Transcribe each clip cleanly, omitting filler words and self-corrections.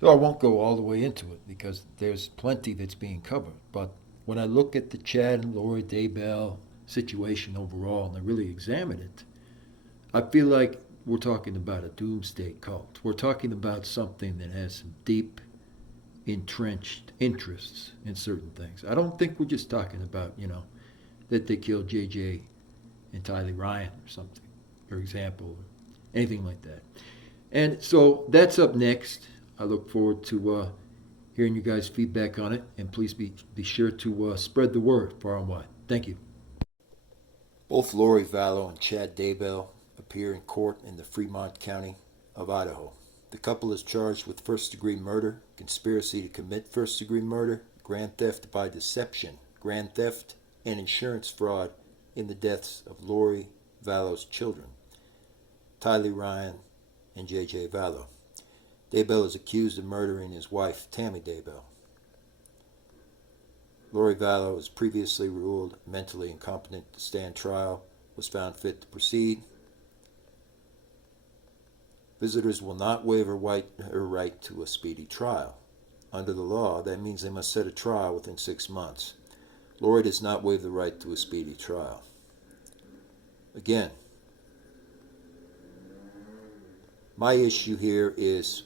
So I won't go all the way into it because there's plenty that's being covered. But when I look at the Chad and Lori Daybell situation overall and I really examine it, I feel like we're talking about a doomsday cult. We're talking about something that has some deep, entrenched interests in certain things. I don't think we're just talking about, that they killed J.J. and Tylee Ryan or something, for example, or anything like that. And so that's up next. I look forward to hearing you guys' feedback on it, and please be sure to spread the word far and wide. Thank you. Both Lori Vallow and Chad Daybell appear in court in the Fremont County of Idaho. The couple is charged with first-degree murder, conspiracy to commit first-degree murder, grand theft by deception, grand theft, and insurance fraud in the deaths of Lori Vallow's children, Tylee Ryan and J.J. Vallow. Daybell is accused of murdering his wife, Tammy Daybell. Lori Vallow was previously ruled mentally incompetent to stand trial, was found fit to proceed. Visitors will not waive her right to a speedy trial. Under the law, that means they must set a trial within 6 months. Lori does not waive the right to a speedy trial. Again, my issue here is,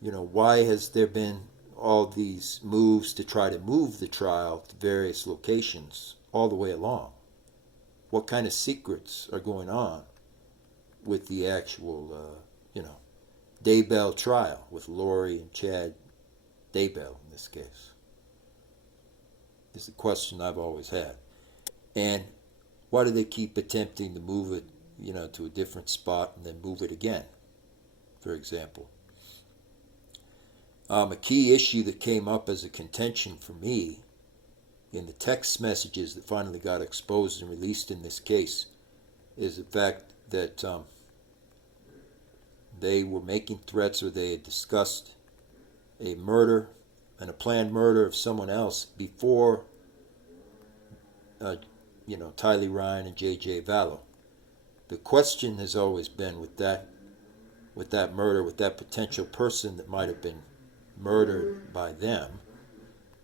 why has there been all these moves to try to move the trial to various locations all the way along? What kind of secrets are going on with the actual, Daybell trial with Lori and Chad Daybell in this case? Is the question I've always had. And why do they keep attempting to move it, to a different spot and then move it again, for example? A key issue that came up as a contention for me in the text messages that finally got exposed and released in this case is the fact that they were making threats, or they had discussed a murder and a planned murder of someone else before, Tylee Ryan and J.J. Vallow. The question has always been with that murder, with that potential person that might have been murdered by them,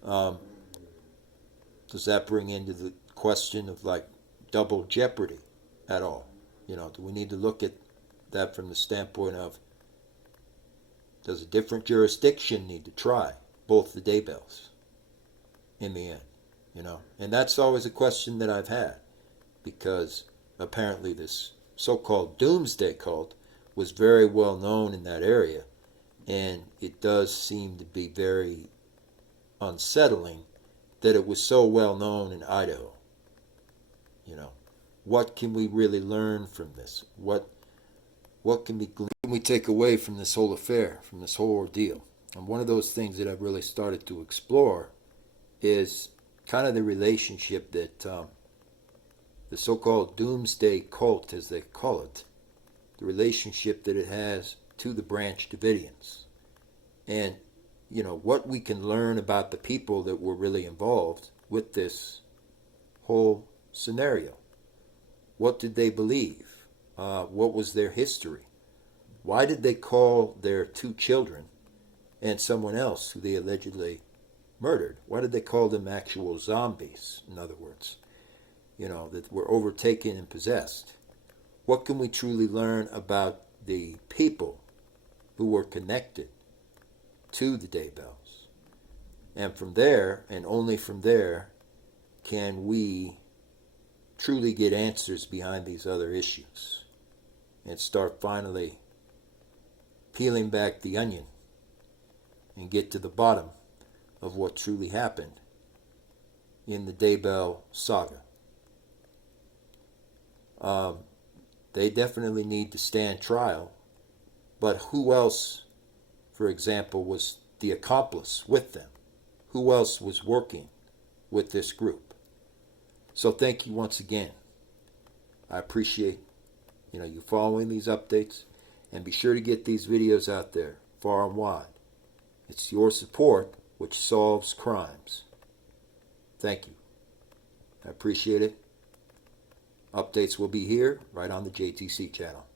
does that bring into the question of like double jeopardy at all? Do we need to look at that from the standpoint of, does a different jurisdiction need to try both the Daybells in the end? And that's always a question that I've had, because apparently this so-called Doomsday cult was very well known in that area, and it does seem to be very unsettling that it was so well known in Idaho. What can we really learn from this? What can we take away from this whole affair, from this whole ordeal? And one of those things that I've really started to explore is kind of the relationship that the so-called Doomsday cult, as they call it, the relationship that it has to the Branch Davidians. And, what we can learn about the people that were really involved with this whole scenario. What did they believe? What was their history? Why did they call their 2 children and someone else who they allegedly murdered? Why did they call them actual zombies, in other words, that were overtaken and possessed? What can we truly learn about the people who were connected to the Daybells? And from there, and only from there, can we truly get answers behind these other issues and start finally peeling back the onion and get to the bottom of what truly happened in the Daybell saga. They definitely need to stand trial, but who else, for example, was the accomplice with them? Who else was working with this group? So thank you once again. I appreciate you following these updates, and be sure to get these videos out there far and wide. It's your support which solves crimes. Thank you. I appreciate it. Updates will be here right on the JTC channel.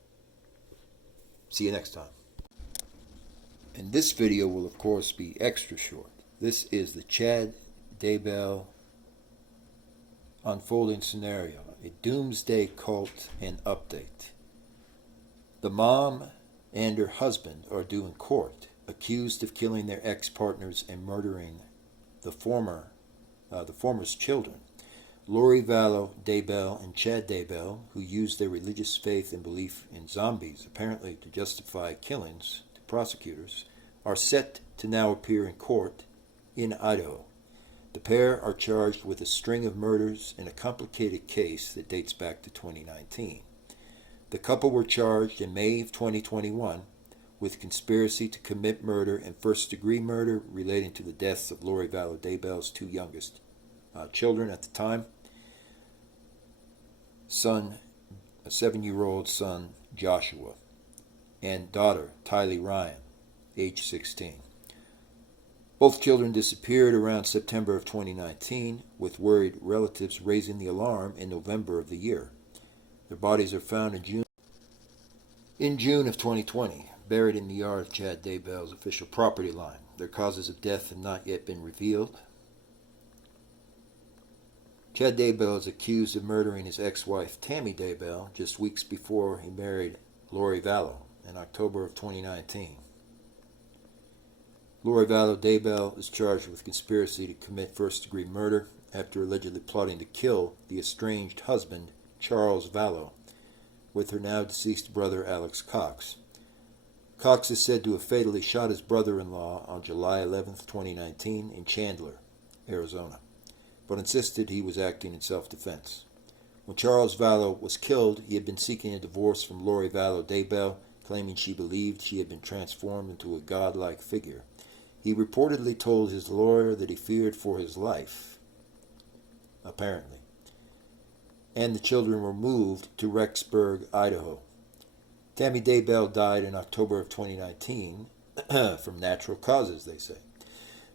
See you next time. And this video will, of course, be extra short. This is the Chad Daybell unfolding scenario, a doomsday cult and update. The mom and her husband are due in court, accused of killing their ex-partners and murdering the former's children. Lori Vallow, Daybell, and Chad Daybell, who used their religious faith and belief in zombies apparently to justify killings to prosecutors, are set to now appear in court in Idaho. The pair are charged with a string of murders in a complicated case that dates back to 2019. The couple were charged in May of 2021 with conspiracy to commit murder and first-degree murder relating to the deaths of Lori Vallow Daybell's two youngest children at the time. A 7-year-old son, Joshua, and daughter, Tylee Ryan, age 16. Both children disappeared around September of 2019, with worried relatives raising the alarm in November of the year. Their bodies are found in June of 2020, buried in the yard of Chad Daybell's official property line. Their causes of death have not yet been revealed. Chad Daybell is accused of murdering his ex-wife Tammy Daybell just weeks before he married Lori Vallow in October of 2019. Lori Vallow Daybell is charged with conspiracy to commit first-degree murder after allegedly plotting to kill the estranged husband, Charles Vallow, with her now-deceased brother, Alex Cox. Cox is said to have fatally shot his brother-in-law on July 11, 2019, in Chandler, Arizona, but insisted he was acting in self-defense. When Charles Vallow was killed, he had been seeking a divorce from Lori Vallow Daybell, claiming she believed she had been transformed into a godlike figure. He reportedly told his lawyer that he feared for his life, apparently, and the children were moved to Rexburg, Idaho. Tammy Daybell died in October of 2019 from natural causes, they say.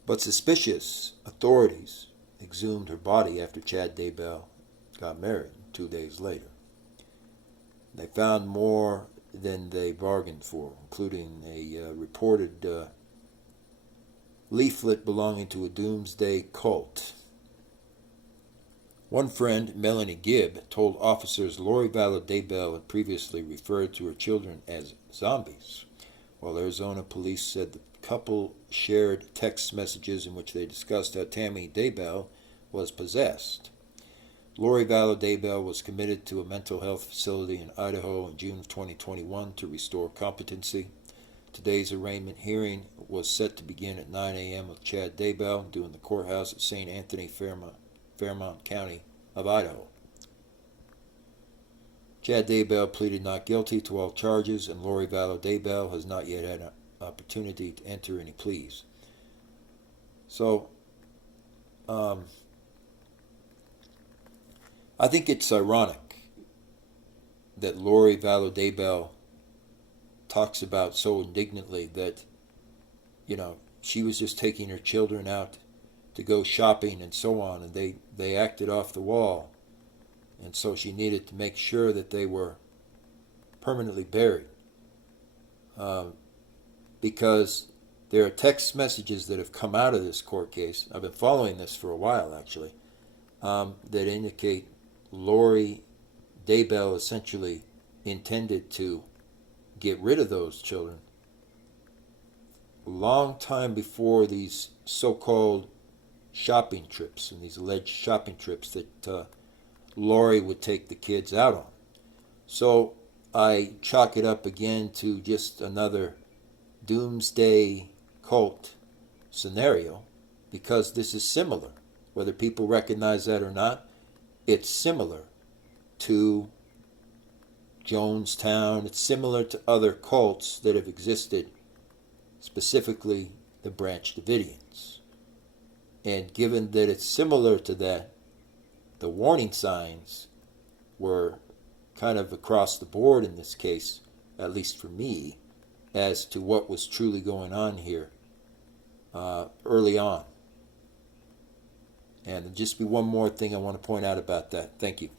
But suspicious authorities exhumed her body after Chad Daybell got married 2 days later. They found more than they bargained for, including a reported leaflet belonging to a doomsday cult. One friend, Melanie Gibb, told officers Lori Vallow Daybell had previously referred to her children as zombies, while Arizona police said the couple shared text messages in which they discussed how Tammy Daybell was possessed. Lori Vallow Daybell was committed to a mental health facility in Idaho in June of 2021 to restore competency. Today's arraignment hearing was set to begin at 9 a.m. with Chad Daybell due in the courthouse at St. Anthony, Fairmont County of Idaho. Chad Daybell pleaded not guilty to all charges, and Lori Vallow Daybell has not yet had an opportunity to enter any pleas. So, I think it's ironic that Lori Vallow Daybell talks about so indignantly that, she was just taking her children out to go shopping and so on, and they acted off the wall. And so she needed to make sure that they were permanently buried. Because there are text messages that have come out of this court case. I've been following this for a while, actually, that indicate Lori Daybell essentially intended to get rid of those children a long time before these so-called shopping trips and these alleged shopping trips that Lori would take the kids out on. So I chalk it up again to just another doomsday cult scenario, because this is similar. Whether people recognize that or not, it's similar to Jonestown. It's similar to other cults that have existed, specifically the Branch Davidians. And given that it's similar to that, the warning signs were kind of across the board in this case, at least for me, as to what was truly going on here early on. And just be one more thing I want to point out about that. Thank you.